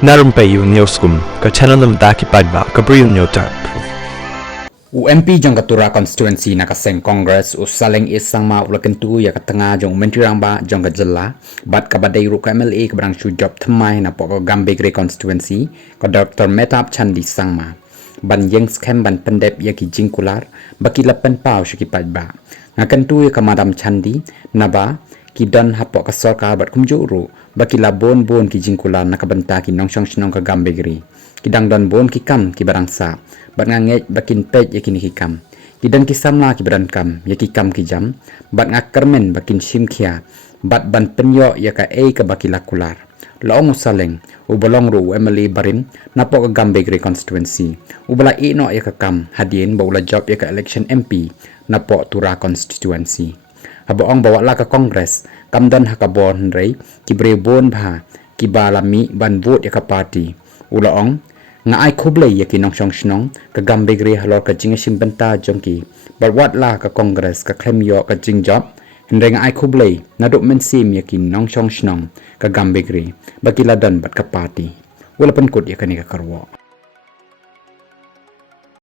Na Rympei U ka channel nabynta ki paidbah ka Bri U Hynñiewtrep. MP jong katura constituency na kaseng Congress u Saleng isang ula Kyntu ya katengah jong menteri rangba jong kajela bat kabadai ru MLA keberang su job thmai na pok Gambegre constituency ko Dr Mehtab chandi sangma ban yeng scam ban pendep ya kajingkular baki lapan pau shiki paidbah nga Kyntu ya kamadam chandi naba ki don hapok ka sarkar bat kumju ru baki la bon kajingkular na kabanta ki nongshong shnong ka Gambegre kidang don bon ki kam ki barangsa bat nganget bakin pej ya kini ki kam kidan ki samla ki baran kam ya ki kam ki jam bat ngakermen bakin shimkhia bat ban penyo ya ka ka baki lakular laong Saleng u bolong ru MLA barin napok ka Gambegre constituency u bala no ya ka kam hadien bawla job ya ka election MP napok tura constituency haboong bawa ka Congress kamdan hakabon rei ki brebon bha ki balami ban vote ya ka party ulaong nga ai Khublei ya kinong shnong ka Gambegre halor ka nabynta jongki barwat la ka Congress ka klemyo ka job hendre nga ai Khublei na do mensim ya kinong shnong ka Gambegre bakiladan bat ka party wala pan kod ya kani ka karwo